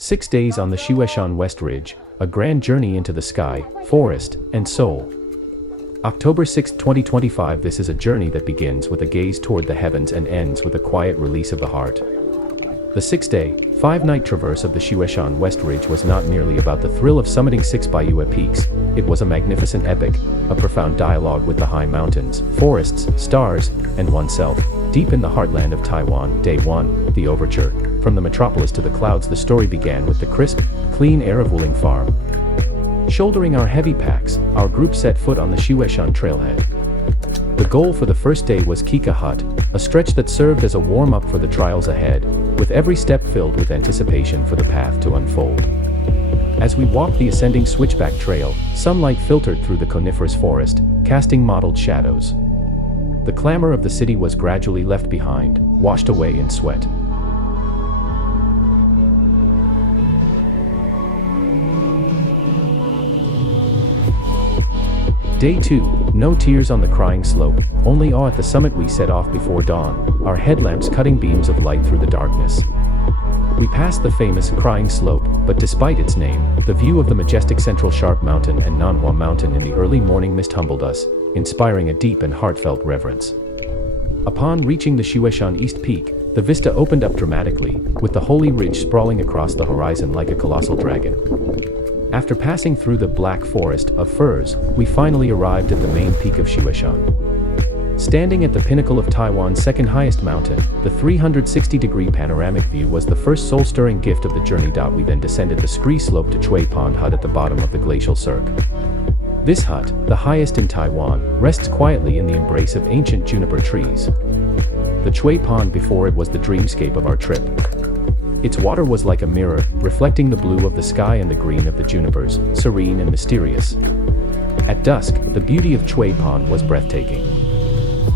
6 days on the Xueshan West Ridge, a grand journey into the sky, forest, and soul. October 6, 2025. This is a journey that begins with a gaze toward the heavens and ends with a quiet release of the heart. The 6-day, 5-night traverse of the Xueshan West Ridge was not merely about the thrill of summiting 6 Baiyue peaks. It was a magnificent epic, a profound dialogue with the high mountains, forests, stars, and oneself. Deep in the heartland of Taiwan, Day 1, the Overture. From the metropolis to the clouds, the story began with the crisp, clean air of Wuling Farm. Shouldering our heavy packs, our group set foot on the Xueshan Trailhead. The goal for the first day was Qika Hut, a stretch that served as a warm-up for the trials ahead, with every step filled with anticipation for the path to unfold. As we walked the ascending switchback trail, sunlight filtered through the coniferous forest, casting mottled shadows. The clamor of the city was gradually left behind, washed away in sweat. Day 2, no tears on the crying slope, only awe at the summit. We set off before dawn, our headlamps cutting beams of light through the darkness. We passed the famous crying slope, but despite its name, the view of the majestic Central Sharp Mountain and Nanhua Mountain in the early morning mist humbled us, inspiring a deep and heartfelt reverence. Upon reaching the Xueshan East Peak, the vista opened up dramatically, with the holy ridge sprawling across the horizon like a colossal dragon. After passing through the black forest of firs, we finally arrived at the main peak of Xueshan. Standing at the pinnacle of Taiwan's second highest mountain, the 360-degree panoramic view was the first soul-stirring gift of the journey. We then descended the scree slope to Cui Pond Hut at the bottom of the glacial cirque. This hut, the highest in Taiwan, rests quietly in the embrace of ancient juniper trees. The Cui Pond before it was the dreamscape of our trip. Its water was like a mirror, reflecting the blue of the sky and the green of the junipers, serene and mysterious. At dusk, the beauty of Cui Pond was breathtaking.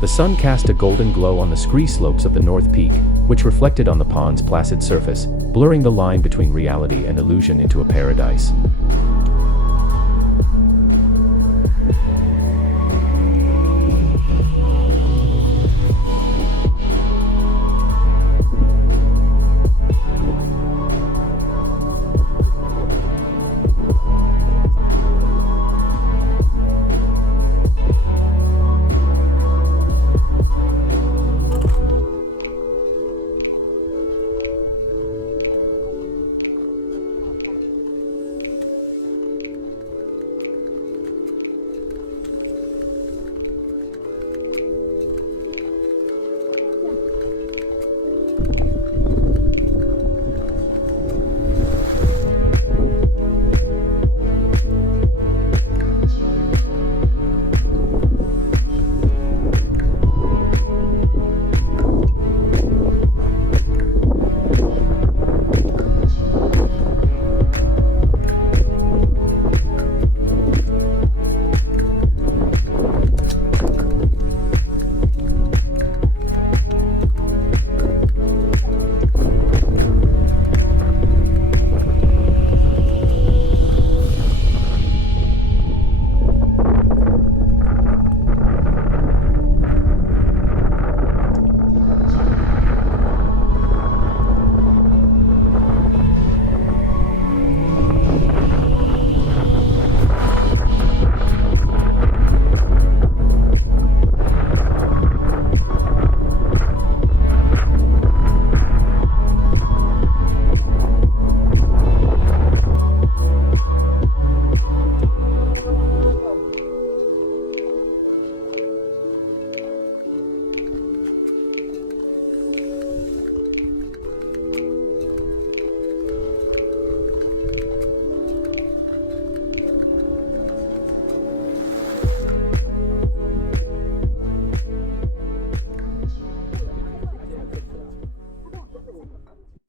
The sun cast a golden glow on the scree slopes of the North Peak, which reflected on the pond's placid surface, blurring the line between reality and illusion into a paradise.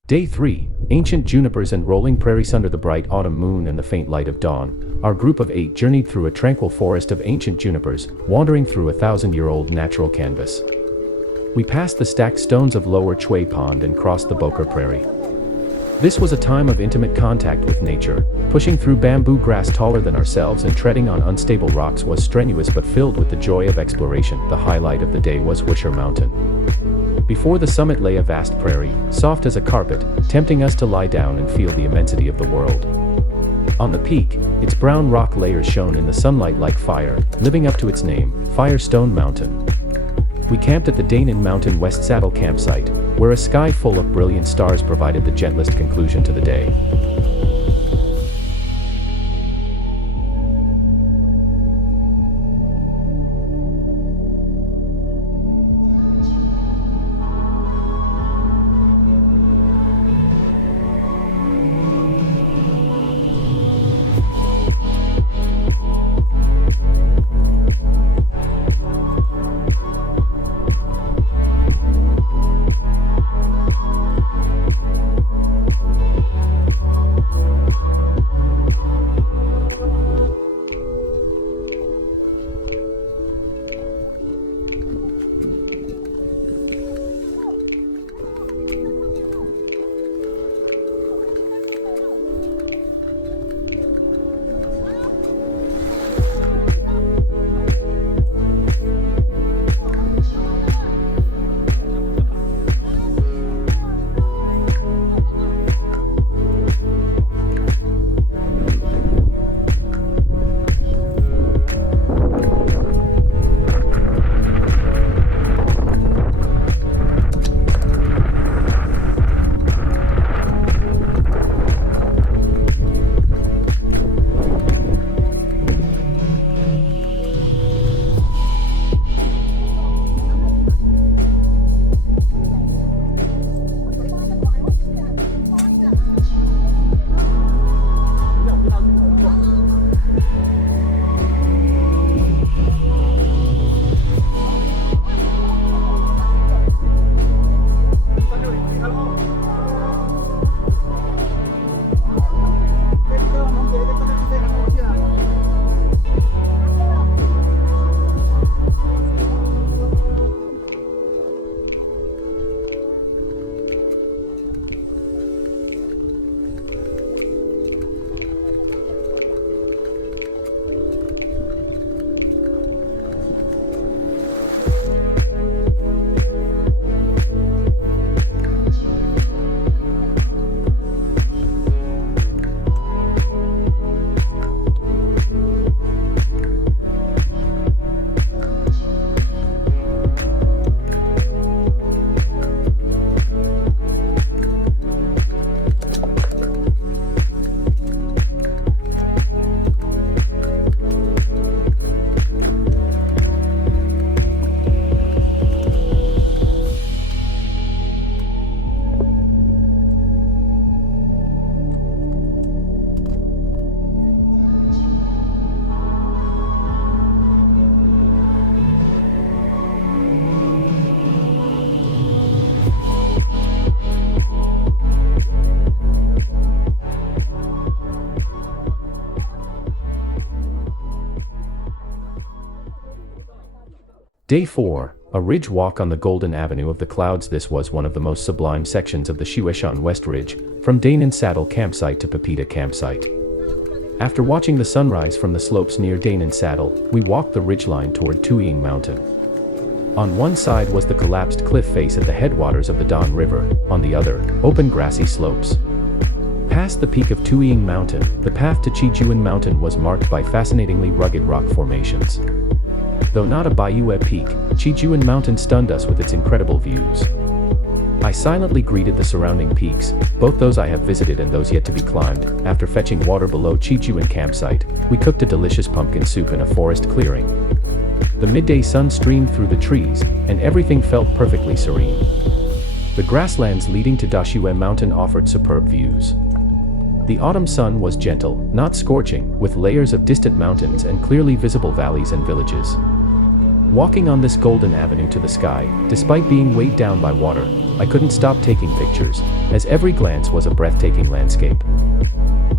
Day 3, ancient junipers and rolling prairies. Under the bright autumn moon and the faint light of dawn, our group of 8 journeyed through a tranquil forest of ancient junipers, wandering through a 1,000-year-old natural canvas. We passed the stacked stones of Lower Cui Pond and crossed the Bokai Prairie. This was a time of intimate contact with nature. Pushing through bamboo grass taller than ourselves and treading on unstable rocks was strenuous but filled with the joy of exploration. The highlight of the day was Huoshishan Mountain. Before the summit lay a vast prairie, soft as a carpet, tempting us to lie down and feel the immensity of the world. On the peak, its brown rock layers shone in the sunlight like fire, living up to its name, Firestone Mountain. We camped at the Danananshan West Saddle campsite, where a sky full of brilliant stars provided the gentlest conclusion to the day. Day 4, a ridge walk on the golden avenue of the clouds. This was one of the most sublime sections of the Xueshan West Ridge, from Danan Saddle campsite to Pepita campsite. After watching the sunrise from the slopes near Danan Saddle, we walked the ridgeline toward Touyingshan Mountain. On one side was the collapsed cliff face at the headwaters of the Don River, on the other, open grassy slopes. Past the peak of Touyingshan Mountain, the path to Xueshan Mountain was marked by fascinatingly rugged rock formations. Though not a Baiyue peak, Xueshan Mountain stunned us with its incredible views. I silently greeted the surrounding peaks, both those I have visited and those yet to be climbed. After fetching water below Xueshan campsite, we cooked a delicious pumpkin soup in a forest clearing. The midday sun streamed through the trees, and everything felt perfectly serene. The grasslands leading to Daxueshan Mountain offered superb views. The autumn sun was gentle, not scorching, with layers of distant mountains and clearly visible valleys and villages. Walking on this golden avenue to the sky, despite being weighed down by water, I couldn't stop taking pictures, as every glance was a breathtaking landscape.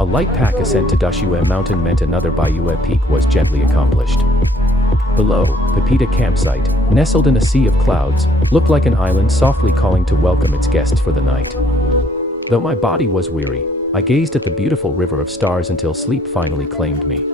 A light pack ascent to Daxueshan Mountain meant another Baiyue peak was gently accomplished. Below, Pepita campsite, nestled in a sea of clouds, looked like an island softly calling to welcome its guests for the night. Though my body was weary, I gazed at the beautiful river of stars until sleep finally claimed me.